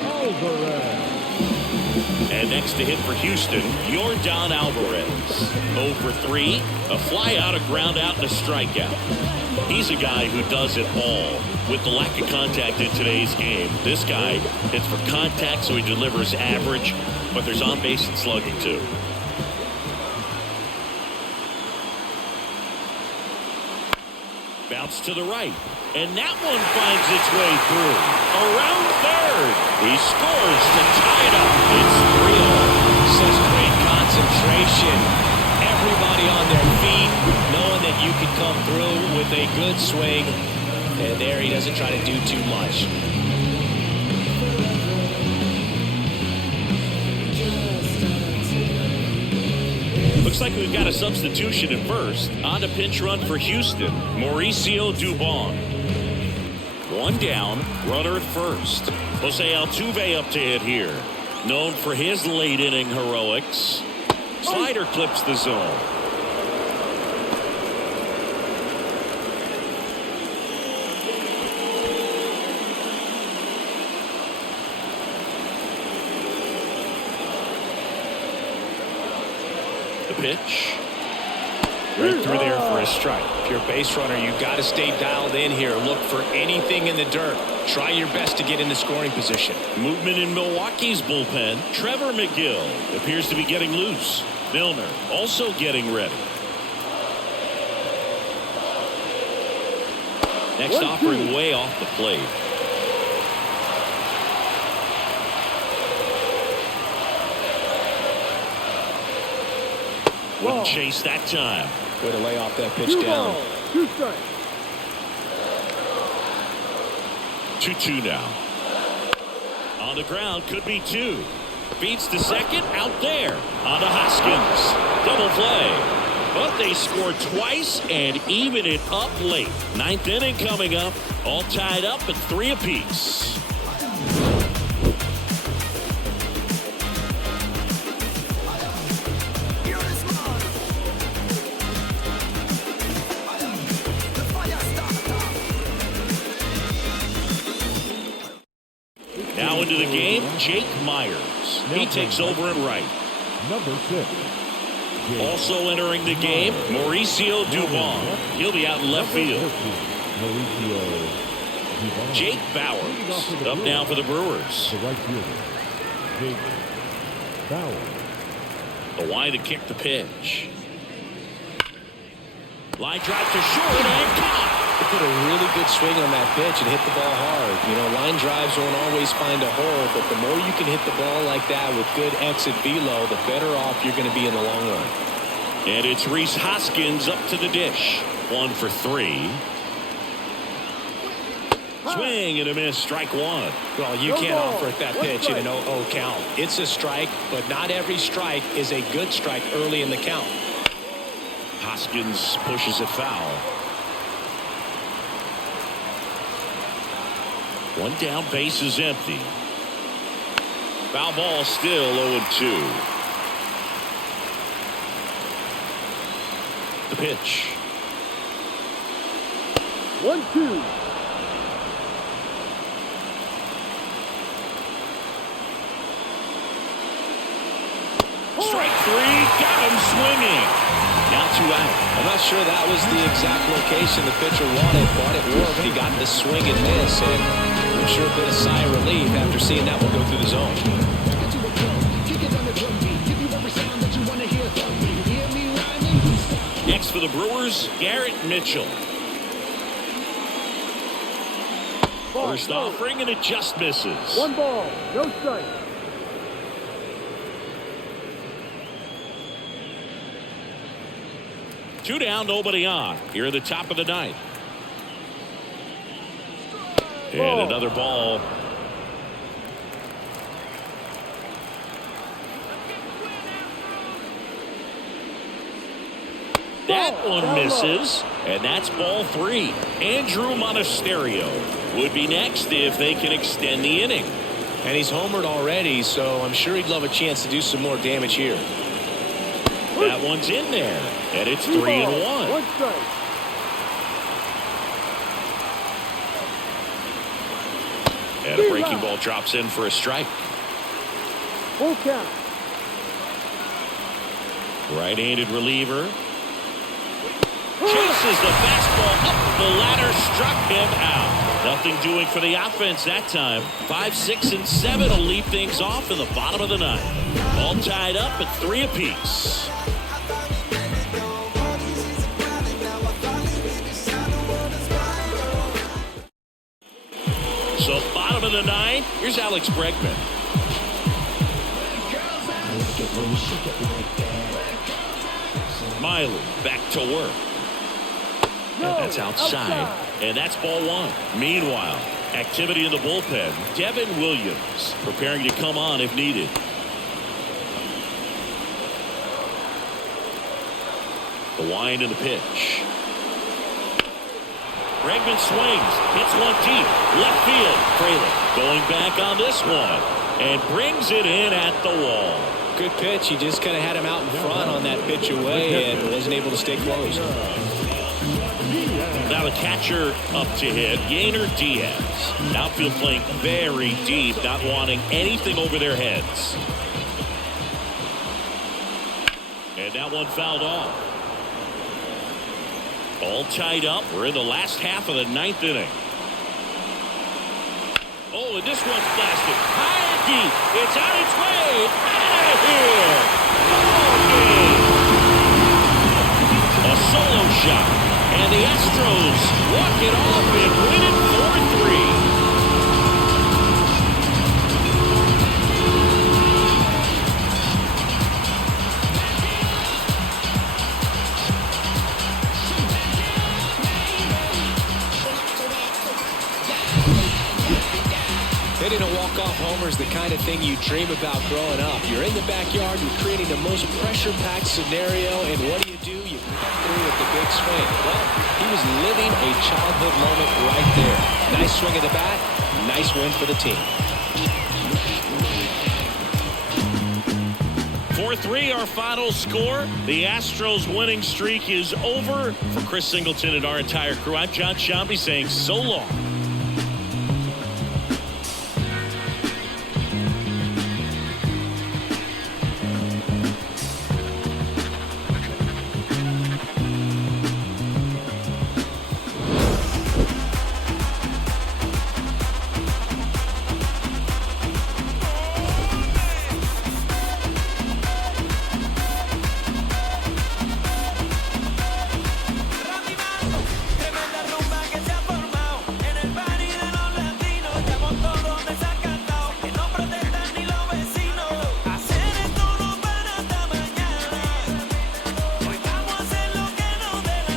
Alvarez. And next to hit for Houston, Yordan Alvarez. 0 for 3, a fly out, a ground out, and a strikeout. He's a guy who does it all. With the lack of contact in today's game, this guy hits for contact, so he delivers average, but there's on-base and slugging too. Bounce to the right, and that one finds its way through. Around third, he scores to tie it up. It's 3-0. Such great concentration. Everybody everybody on their feet, knowing that you could come through with a good swing. And there he doesn't try to do too much. Looks like we've got a substitution at first. On the pinch run for Houston, Mauricio Dubon. One down, runner at first. Jose Altuve up to hit here. Known for his late inning heroics. Slider clips the zone. The pitch. Right through there for a strike. If you're a base runner, you've got to stay dialed in here. Look for anything in the dirt. Try your best to get into scoring position. Movement in Milwaukee's bullpen. Trevor McGill appears to be getting loose. Milner also getting ready. Next offering way off the plate. Wouldn't chase that time. Way to lay off that pitch down. 2 strikes. 2-2 now. On the ground, could be 2. Beats to second, out there. On to Hoskins. Double play. But they score twice and even it up late. 9th inning coming up. All tied up at 3 apiece. Now into the game, Jake Myers. He takes over at right. Number 6. Also entering the game, Mauricio Dubon. He'll be out in left field. Jake Bowers up now for the Brewers. The right fielder, Jake Bowers. The wide to kick the pitch. Line drive to short and caught. Put a really good swing on that pitch and hit the ball hard. You know, line drives won't always find a hole, but the more you can hit the ball like that with good exit velo, the better off you're going to be in the long run. And it's Rhys Hoskins up to the dish. 1 for 3. Swing and a miss, strike 1. Well, you can't offer it that pitch in an 0-0 count. It's a strike, but not every strike is a good strike early in the count. Hoskins pushes it foul. 1 down, base is empty. Foul ball, still 0-2. The pitch. 1-2. Strike 3, got him swinging. Now 2 out. I'm not sure that was the exact location the pitcher wanted, but it worked. He got the swing and miss, and I'm sure a bit of sigh of relief after seeing that one go through the zone. Next for the Brewers, Garrett Mitchell. First offering, and it just misses. 1 ball, no strike. Two down, nobody on. Here at the top of the 9th. And another ball. That one misses, and that's ball 3. Andrew Monasterio would be next if they can extend the inning. And he's homered already, so I'm sure he'd love a chance to do some more damage here. That one's in there, and it's 3-1. 1 strike. And a breaking ball drops in for a strike. Full count. Right-handed reliever. Chases the fastball up the ladder, struck him out. Nothing doing for the offense that time. 5, 6, and 7 will lead things off in the bottom of the 9th. All tied up at 3 apiece. So bottom of the 9th, here's Alex Bregman. Miley back to work. And that's outside. And that's ball one. Meanwhile, activity in the bullpen. Devin Williams preparing to come on if needed. The wind and the pitch. Bregman swings, hits one deep, left field. Fraley going back on this one and brings it in at the wall. Good pitch. He just kind of had him out in front on that pitch away and wasn't able to stay close. Now the catcher up to hit, Yainer Diaz. Outfield playing very deep, not wanting anything over their heads. And that one fouled off. All tied up. We're in the last half of the ninth inning. Oh, and this one's blasted. High and deep. It's on its way. Out of here. Ball game. A solo shot. And the Astros walk it off and win it 4-3. Hitting a walk-off homer is the kind of thing you dream about growing up. You're in the backyard, you're creating the most pressure-packed scenario, and what do? You come through with the big swing. Well, he was living a childhood moment right there. Nice swing of the bat, nice win for the team. 4-3 our final score. The Astros winning streak is over. For Chris Singleton and our entire crew, I'm John Shambi saying so long.